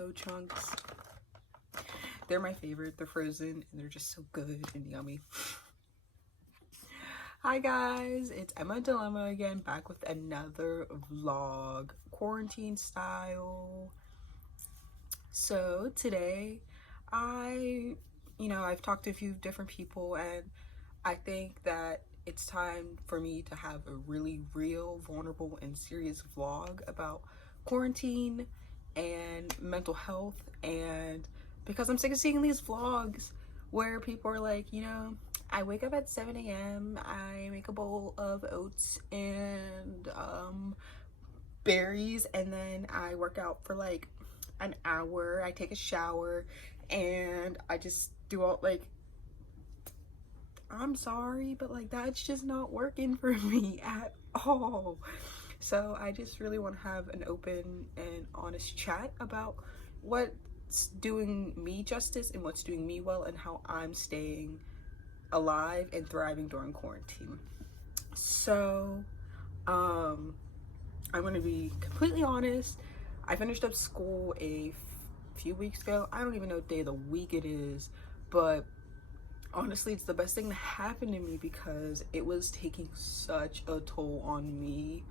mango chunks. They're my favorite. They're frozen and they're just so good and yummy. Hi guys, it's Emma Dilemma again, back with another vlog, quarantine style. So today I've talked to a few different people, and I think that it's time for me to have a really real, vulnerable, and serious vlog about quarantine and mental health. And because I'm sick of seeing these vlogs where people are like, I wake up at 7 a.m., I make a bowl of oats and berries, and then I work out for like an hour, I take a shower, and I just do all, like, I'm sorry, but like that's just not working for me at all. So I just really want to have an open and honest chat about what's doing me justice and what's doing me well and how I'm staying alive and thriving during quarantine. So I'm going to be completely honest. I finished up school a few weeks ago. I don't even know what day of the week it is, but honestly, it's the best thing that happened to me because it was taking such a toll on me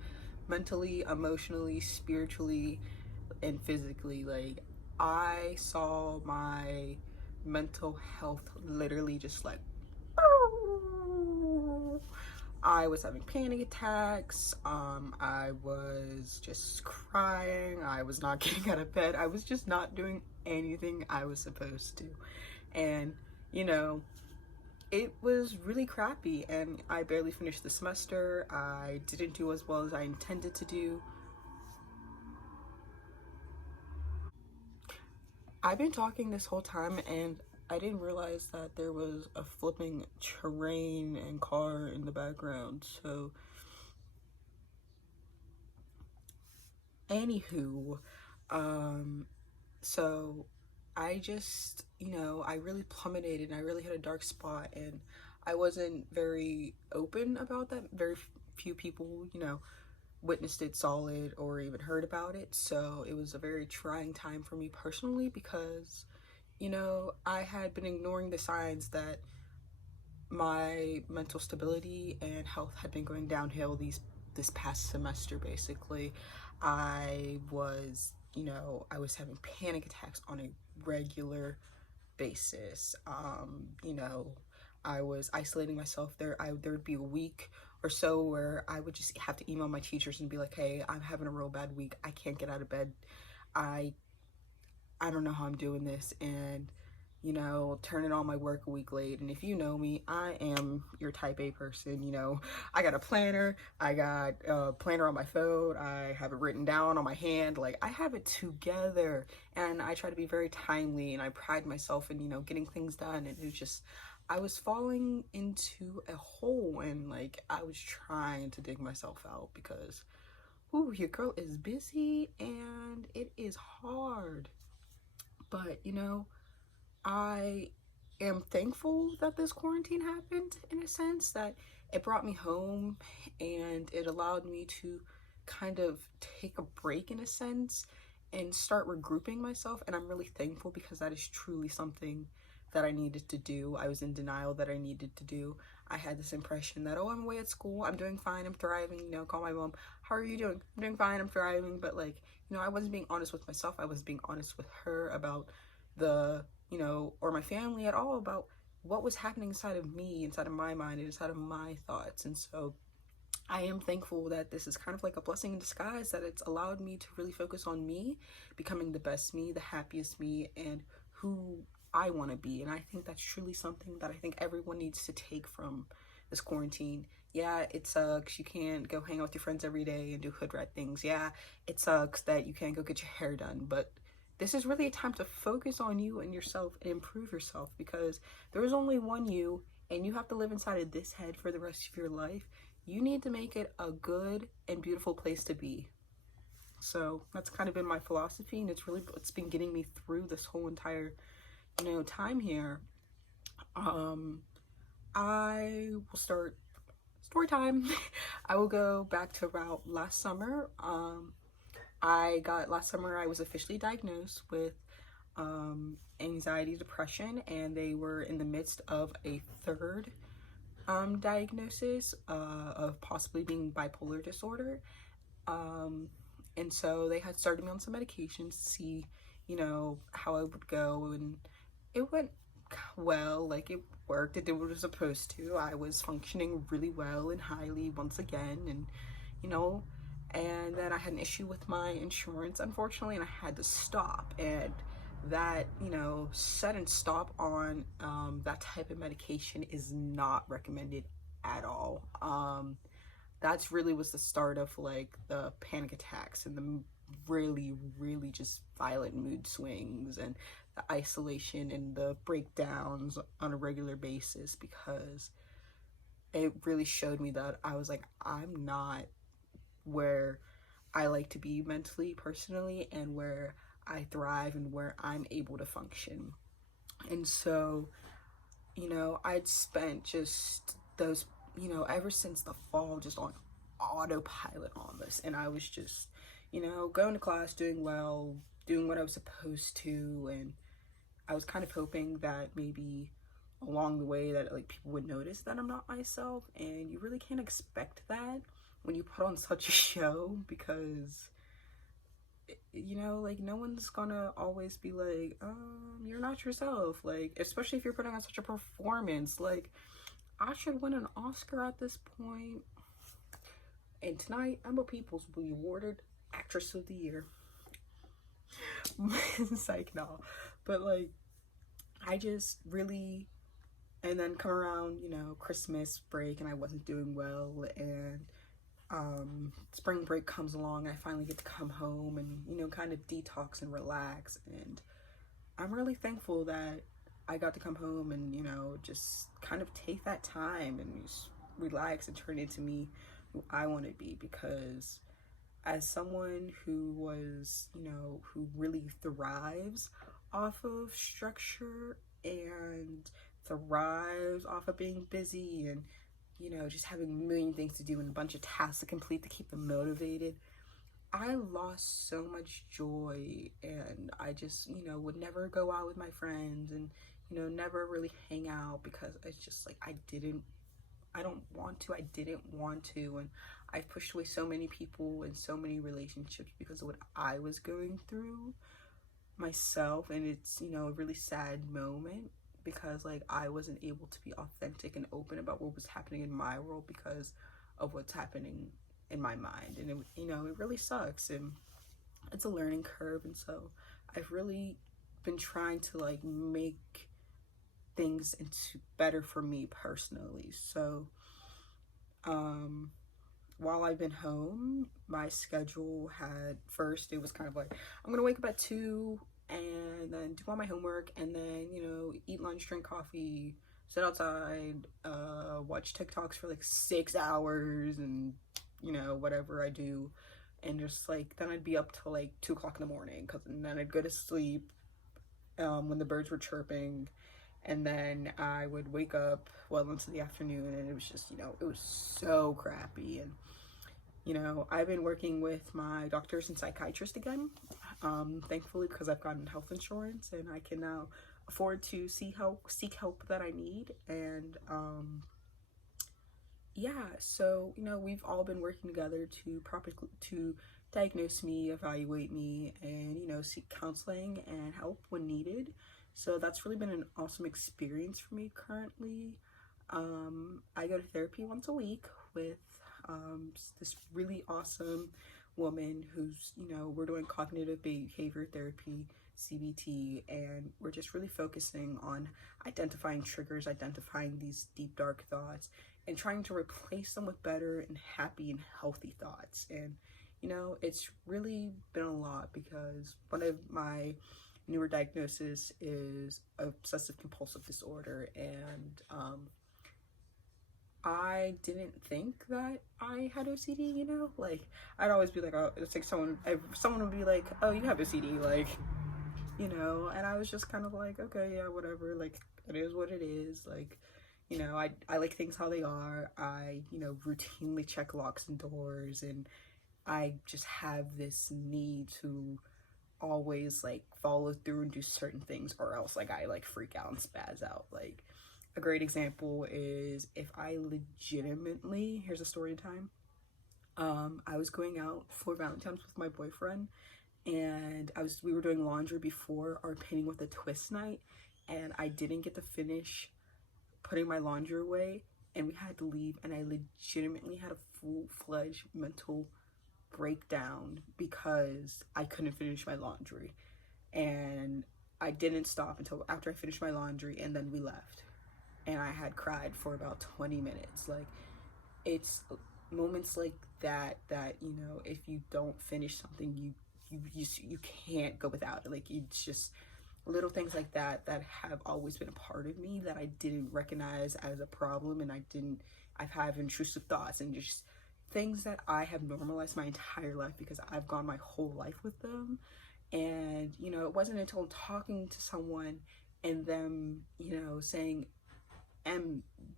mentally, emotionally, spiritually, and physically. Like, I saw my mental health literally just like, I was having panic attacks. I was just crying. I was not getting out of bed. I was just not doing anything I was supposed to. And, it was really crappy, and I barely finished the semester. I didn't do as well as I intended to do. I've been talking this whole time, and I didn't realize that there was a flipping train and car in the background. So anywho, so I just, I really plummeted and I really hit a dark spot, and I wasn't very open about that. Very few people, witnessed it, saw it, or even heard about it. So it was a very trying time for me personally because, I had been ignoring the signs that my mental stability and health had been going downhill this past semester. Basically, I was having panic attacks on a regular basis. I was isolating myself. There'd be a week or so where I would just have to email my teachers and be like, hey, I'm having a real bad week. I can't get out of bed. I don't know how I'm doing this, and turning all my work a week late. And if you know me, I am your type A person. I got a planner, I got a planner on my phone, I have it written down on my hand, like I have it together, and I try to be very timely, and I pride myself in, getting things done. And it just, I was falling into a hole, and like I was trying to dig myself out because, ooh, your girl is busy and it is hard. But I am thankful that this quarantine happened, in a sense that it brought me home and it allowed me to kind of take a break, in a sense, and start regrouping myself. And I'm really thankful because that is truly something that I needed to do. I was in denial that I needed to do. I had this impression that, oh, I'm away at school, I'm doing fine, I'm thriving, call my mom, how are you doing? I'm doing fine, I'm thriving. But like, I wasn't being honest with myself. I wasn't being honest with her about or my family at all, about what was happening inside of me, inside of my mind, and inside of my thoughts. And so I am thankful that this is kind of like a blessing in disguise, that it's allowed me to really focus on me, becoming the best me, the happiest me, and who I want to be. And I think that's truly something that I think everyone needs to take from this quarantine. Yeah, it sucks. You can't go hang out with your friends every day and do hood rat things. Yeah, it sucks that you can't go get your hair done. But this is really a time to focus on you and yourself and improve yourself, because there is only one you, and you have to live inside of this head for the rest of your life. You need to make it a good and beautiful place to be. So that's kind of been my philosophy, and it's been getting me through this whole entire, time here. I will start story time. I will go back to about last summer. last summer I was officially diagnosed with anxiety, depression, and they were in the midst of a third diagnosis of possibly being bipolar disorder. And so they had started me on some medications to see, how I would go, and it went well. Like, it worked. It did what it was supposed to. I was functioning really well and highly once again, and and then I had an issue with my insurance, unfortunately, and I had to stop. And that, set and stop on that type of medication is not recommended at all. That's really was the start of like the panic attacks and the really, really just violent mood swings and the isolation and the breakdowns on a regular basis, because it really showed me that I was like, I'm not where I like to be mentally, personally, and where I thrive and where I'm able to function. And so, I'd spent just those, ever since the fall, just on autopilot on this. And I was just, going to class, doing well, doing what I was supposed to. And I was kind of hoping that maybe along the way that like people would notice that I'm not myself. And you really can't expect that when you put on such a show, because like no one's gonna always be like, you're not yourself. Like, especially if you're putting on such a performance. Like, I should win an Oscar at this point. And tonight, Emma Peoples will be awarded Actress of the Year. Psych, no. But like, I just really, and then come around, Christmas break, and I wasn't doing well, and spring break comes along, I finally get to come home and kind of detox and relax. And I'm really thankful that I got to come home and just kind of take that time and just relax and turn into me who I want to be. Because as someone who was who really thrives off of structure and thrives off of being busy and just having a million things to do and a bunch of tasks to complete to keep them motivated, I lost so much joy. And I just, would never go out with my friends and, never really hang out, because it's just like, I didn't want to. And I pushed away so many people and so many relationships because of what I was going through myself. And it's, a really sad moment, because like I wasn't able to be authentic and open about what was happening in my world because of what's happening in my mind. And it really sucks, and it's a learning curve. And so I've really been trying to like make things into better for me personally. So while I've been home, my schedule it was kind of like, I'm gonna wake up at 2 and then do all my homework, and then eat lunch, drink coffee, sit outside, watch TikToks for like 6 hours, and whatever I do. And just like, then I'd be up till like 2 o'clock in the morning, and then I'd go to sleep when the birds were chirping, and then I would wake up well into the afternoon, and it was just it was so crappy. And I've been working with my doctors and psychiatrist again, thankfully, because I've gotten health insurance and I can now afford to seek help that I need. And yeah, so we've all been working together to diagnose me, evaluate me, and seek counseling and help when needed. So that's really been an awesome experience for me currently. I go to therapy once a week with this really awesome woman who's, we're doing cognitive behavior therapy, CBT, and we're just really focusing on identifying triggers, identifying these deep, dark thoughts, and trying to replace them with better and happy and healthy thoughts. And, it's really been a lot, because one of my newer diagnoses is obsessive compulsive disorder. And I didn't think that I had OCD, like I'd always be like, oh, it's like someone would be like, oh, you have OCD, like, and I was just kind of like, okay, yeah, whatever, like, it is what it is. Like, I like things how they are. I, routinely check locks and doors, and I just have this need to always like follow through and do certain things, or else like I like freak out and spaz out. Like a great example is if I legitimately, here's a story time. I was going out for Valentine's with my boyfriend, and we were doing laundry before our painting with a twist night, and I didn't get to finish putting my laundry away, and we had to leave, and I legitimately had a full-fledged mental breakdown because I couldn't finish my laundry. And I didn't stop until after I finished my laundry, and then we left. And I had cried for about 20 minutes. Like, it's moments like that you know, if you don't finish something, you can't go without it. Like, it's just little things like that have always been a part of me that I didn't recognize as a problem, and I've had intrusive thoughts and just things that I have normalized my entire life because I've gone my whole life with them. And you know, it wasn't until talking to someone and them, you know, saying,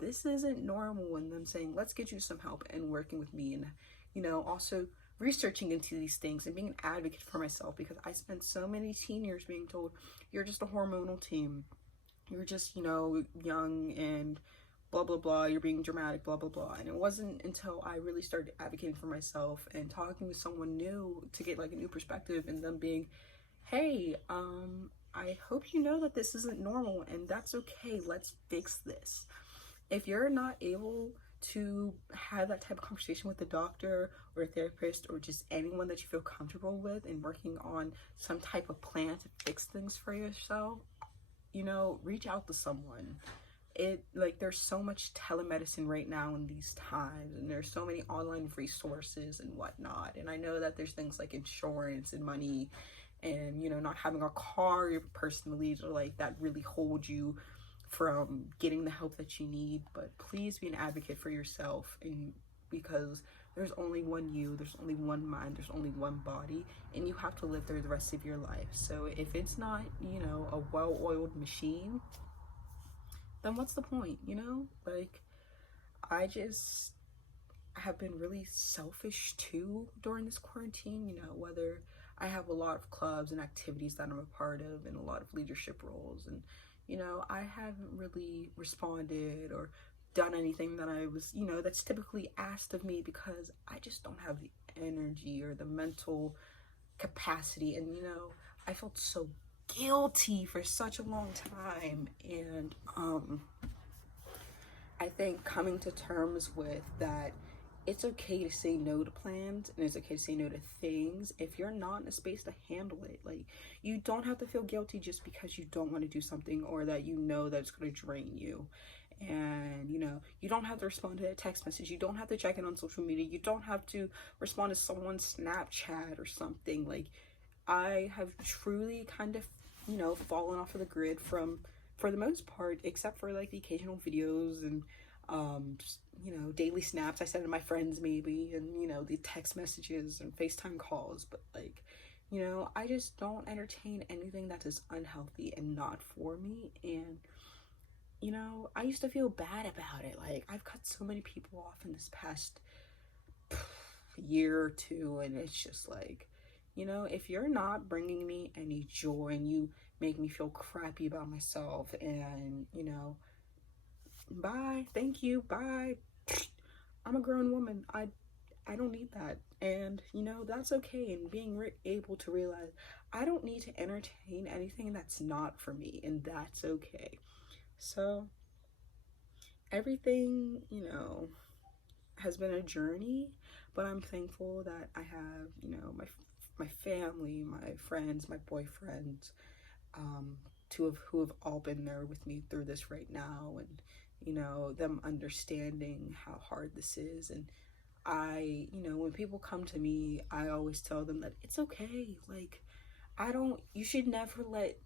this isn't normal, and them saying, let's get you some help, and working with me, and you know, also researching into these things and being an advocate for myself, because I spent so many teen years being told, you're just a hormonal teen, you're just, you know, young and blah blah blah, you're being dramatic, blah blah blah. And it wasn't until I really started advocating for myself and talking with someone new to get like a new perspective, and them being, hey, I hope you know that this isn't normal, and that's okay, let's fix this. If you're not able to have that type of conversation with a doctor or a therapist or just anyone that you feel comfortable with, and working on some type of plan to fix things for yourself, you know, reach out to someone. Like, there's so much telemedicine right now in these times, and there's so many online resources and whatnot. And I know that there's things like insurance and money, and you know, not having a car personally to like that really hold you from getting the help that you need. But please be an advocate for yourself, and because there's only one you, there's only one mind, there's only one body, and you have to live there the rest of your life. So if it's not, you know, a well-oiled machine, then what's the point, you know? Like, I have been really selfish too during this quarantine, you know, whether I have a lot of clubs and activities that I'm a part of and a lot of leadership roles, and you know, I haven't really responded or done anything that I was, you know, that's typically asked of me, because I just don't have the energy or the mental capacity. And you know, I felt so guilty for such a long time, and I think coming to terms with that, it's okay to say no to plans, and it's okay to say no to things if you're not in a space to handle it. Like, you don't have to feel guilty just because you don't want to do something, or that you know that it's going to drain you. And you know, you don't have to respond to a text message, you don't have to check in on social media, you don't have to respond to someone's Snapchat or something. Like, I have truly kind of, you know, fallen off of the grid for the most part, except for like the occasional videos and just, you know, daily snaps I send to my friends maybe, and you know, the text messages and FaceTime calls. But like, you know, I just don't entertain anything that is unhealthy and not for me. And you know, I used to feel bad about it. Like, I've cut so many people off in this past year or two, and it's just like, you know, if you're not bringing me any joy and you make me feel crappy about myself, and you know, bye, thank you, bye. I'm a grown woman. I don't need that. And you know, that's okay. And being able to realize I don't need to entertain anything that's not for me, and that's okay. So everything, you know, has been a journey, but I'm thankful that I have, you know, my family, my friends, my boyfriend, who have all been there with me through this right now, and you know, them understanding how hard this is. And you know, when people come to me, I always tell them that it's okay. Like, you should never let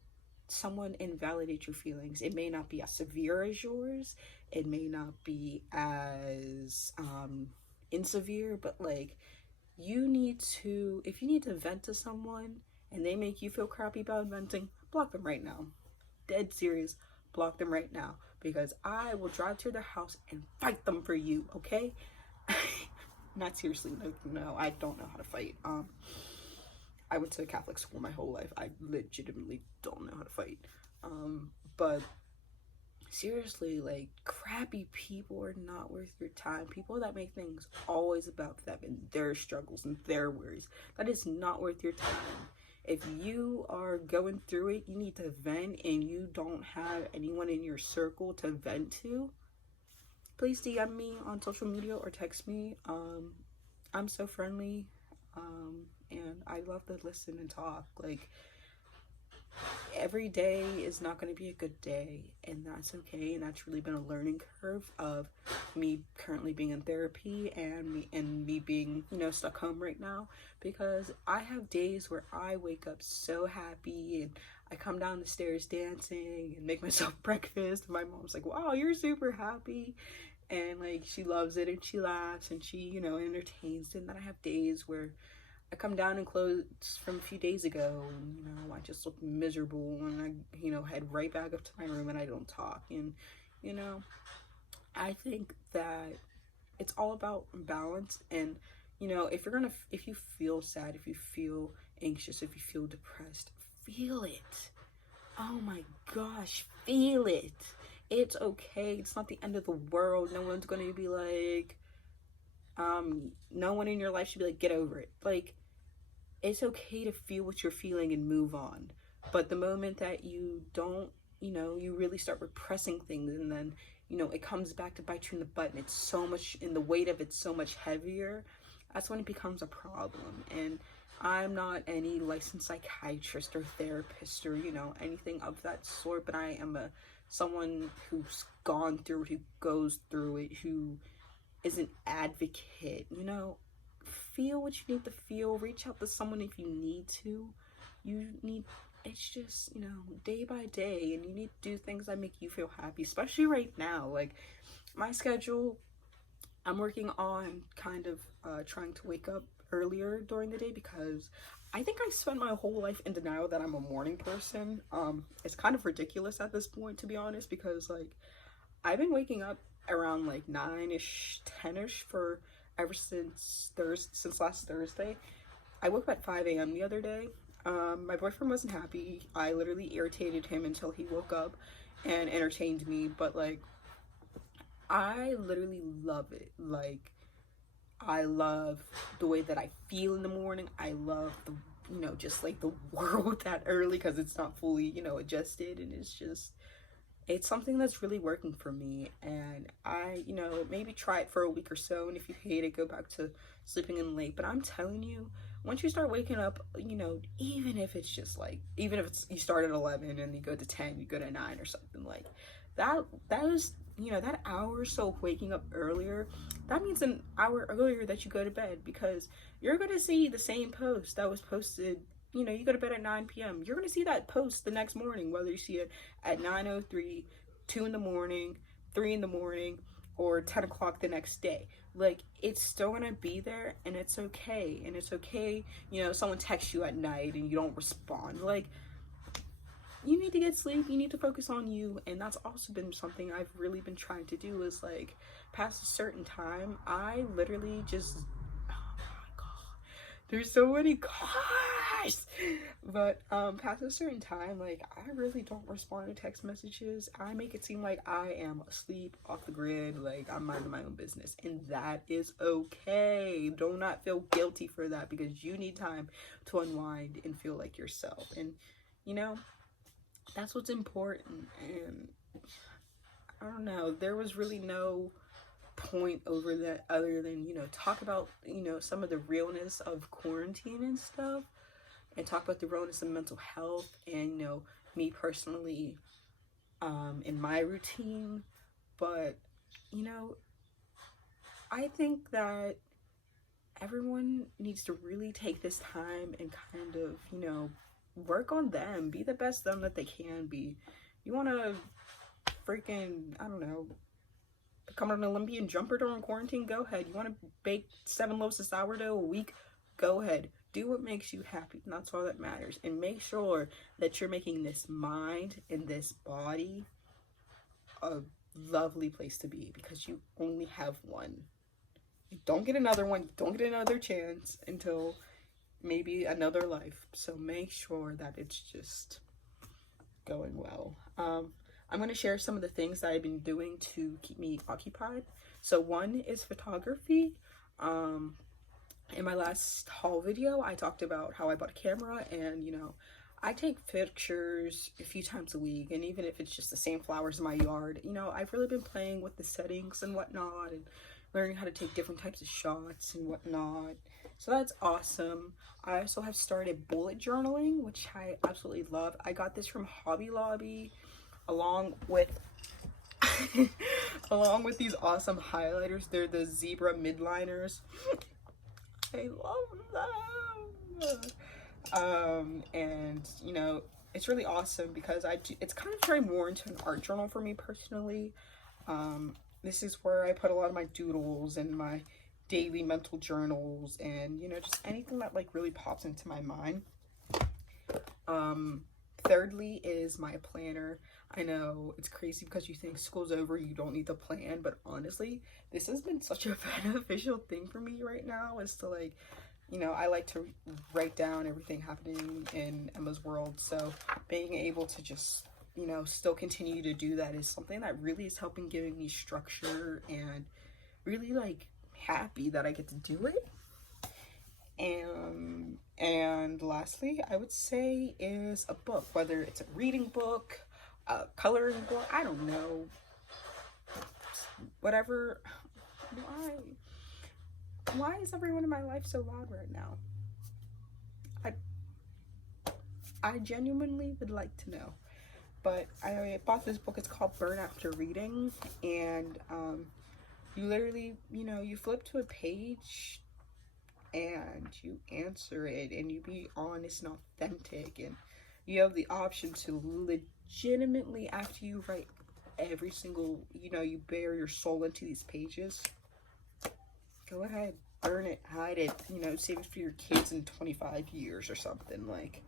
someone invalidate your feelings. It may not be as severe as yours, it may not be as insevere, but like, if you need to vent to someone and they make you feel crappy about venting, block them right now. Dead serious, block them right now, because I will drive to their house and fight them for you, okay? not seriously, no, I don't know how to fight. I went to a Catholic school my whole life. I legitimately don't know how to fight. But seriously, like, crappy people are not worth your time. People that make things always about them and their struggles and their worries, that is not worth your time. If you are going through it, you need to vent, and you don't have anyone in your circle to vent to, please DM me on social media or text me. I'm so friendly, and I love to listen and talk. Like, every day is not going to be a good day, and that's okay. And that's really been a learning curve of me currently being in therapy, and me being, you know, stuck home right now, because I have days where I wake up so happy and I come down the stairs dancing and make myself breakfast, and my mom's like, wow, you're super happy, and like, she loves it and she laughs and she, you know, entertains. And then I have days where I come down in clothes from a few days ago, and, you know, I just look miserable, and I, you know, head right back up to my room and I don't talk. And, you know, I think that it's all about balance. And, you know, if you feel sad, if you feel anxious, if you feel depressed, feel it. Oh my gosh, feel it. It's okay. It's not the end of the world. No one's gonna be like, no one in your life should be like, get over it. Like, it's okay to feel what you're feeling and move on. But the moment that you don't, you know, you really start repressing things, and then, you know, it comes back to bite you in the butt, and it's so much, and the weight of it's so much heavier, that's when it becomes a problem. And I'm not any licensed psychiatrist or therapist or, you know, anything of that sort, but I am someone who's gone through it, who goes through it, who is an advocate. You know, feel what you need to feel. Reach out to someone if you need to. It's just, you know, day by day, and you need to do things that make you feel happy, especially right now. Like, my schedule, I'm working on kind of trying to wake up earlier during the day, because I think I spent my whole life in denial that I'm a morning person. It's kind of ridiculous at this point, to be honest, because like, I've been waking up around like 9ish, 10ish for ever since last Thursday. I woke up at 5 a.m. the other day. My boyfriend wasn't happy. I literally irritated him until he woke up and entertained me. But like, I literally love it. Like, I love the way that I feel in the morning. I love the, you know, just like the world that early, because it's not fully, you know, adjusted, and it's something that's really working for me. And I, you know, maybe try it for a week or so, and if you hate it, go back to sleeping in late. But I'm telling you, once you start waking up, you know, even if it's you start at 11 and you go to 10, you go to 9 or something, like that is, you know, that hour or so of waking up earlier, that means an hour earlier that you go to bed, because you're going to see the same post that was posted. You know, you go to bed at 9 p.m. You're going to see that post the next morning, whether you see it at 9:03, 2 in the morning, 3 in the morning, or 10 o'clock the next day. Like, it's still going to be there, and it's okay. And it's okay, you know, someone texts you at night and you don't respond. Like, you need to get sleep. You need to focus on you. And that's also been something I've really been trying to do, is like, past a certain time, I literally just, oh my God, there's so many cars. But past a certain time, like, I really don't respond to text messages. I make it seem like I am asleep, off the grid, like I'm minding my own business, and that is okay. Do not feel guilty for that, because you need time to unwind and feel like yourself. And, you know, that's what's important. And I don't know, there was really no point over that other than, you know, talk about, you know, some of the realness of quarantine and stuff, and talk about the realness of mental health, and, you know, me personally, in my routine. But, you know, I think that everyone needs to really take this time and kind of, you know, work on them, be the best them that they can be. You want to freaking, I don't know, become an Olympian jumper during quarantine? Go ahead. You want to bake 7 loaves of sourdough a week? Go ahead. Do what makes you happy, and that's all that matters. And make sure that you're making this mind and this body a lovely place to be, because you only have one. don't get another one. Don't get another chance until maybe another life. So make sure that it's just going well. I'm going to share some of the things that I've been doing to keep me occupied. So one is photography. In my last haul video, I talked about how I bought a camera, and you know, I take pictures a few times a week, and even if it's just the same flowers in my yard, you know, I've really been playing with the settings and whatnot, and learning how to take different types of shots and whatnot. So that's awesome. I also have started bullet journaling, which I absolutely love. I got this from Hobby Lobby along with along with these awesome highlighters. They're the zebra midliners. I love them. And you know, it's really awesome because it's kind of turned more into an art journal for me personally. This is where I put a lot of my doodles and my daily mental journals, and you know, just anything that like really pops into my mind. Thirdly is my planner. I know it's crazy because you think school's over, you don't need to plan, but honestly, this has been such a beneficial thing for me right now, is to like, you know, I like to write down everything happening in Emma's world. So being able to just, you know, still continue to do that is something that really is helping giving me structure, and really like happy that I get to do it. And lastly, I would say is a book, whether it's a reading book, a coloring book, I don't know, whatever. Why is everyone in my life so loud right now? I genuinely would like to know. But I bought this book. It's called Burn After Reading, and you literally, you know, you flip to a page and you answer it, and you be honest and authentic, and you have the option to legitimately, after you write every single, you know, you bare your soul into these pages, go ahead, burn it, hide it, you know, save it for your kids in 25 years or something. Like,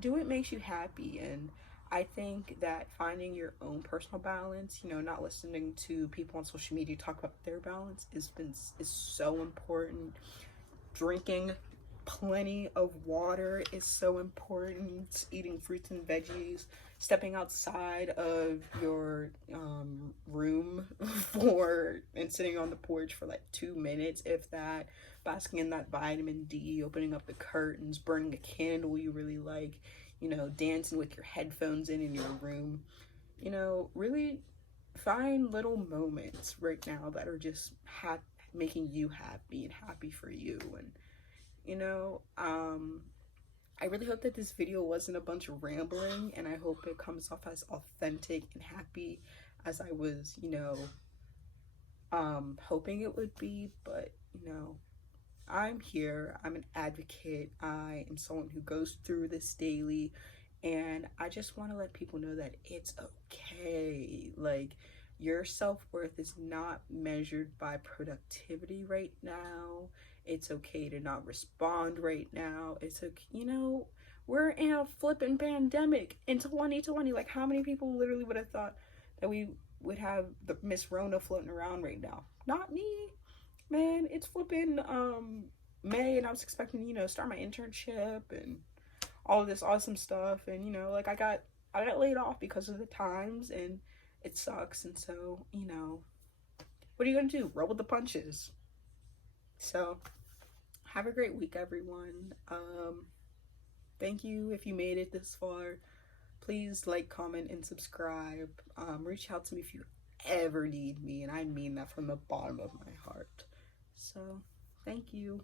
do what makes you happy. And I think that finding your own personal balance, you know, not listening to people on social media talk about their balance is so important. Drinking plenty of water is so important. Eating fruits and veggies, stepping outside of your room and sitting on the porch for like 2 minutes, if that, basking in that vitamin D, opening up the curtains, burning a candle you really like, you know, dancing with your headphones in your room. You know, really find little moments right now that are just making you happy and happy for you. And you know, I really hope that this video wasn't a bunch of rambling, and I hope it comes off as authentic and happy as I was, you know, hoping it would be. But you know, I'm here, I'm an advocate, I am someone who goes through this daily, and I just want to let people know that it's okay. Like, your self-worth is not measured by productivity right now. It's okay to not respond right now. It's okay, you know, we're in a flipping pandemic in 2020. Like, how many people literally would have thought that we would have the Miss Rona floating around right now? Not me. Man, it's flipping May, and I was expecting, you know, start my internship and all of this awesome stuff, and you know, like I got laid off because of the times, and it sucks. And so, you know, what are you gonna do? Roll with the punches. So have a great week, everyone. Thank you if you made it this far. Please like, comment, and subscribe. Reach out to me if you ever need me, and I mean that from the bottom of my heart. So, thank you.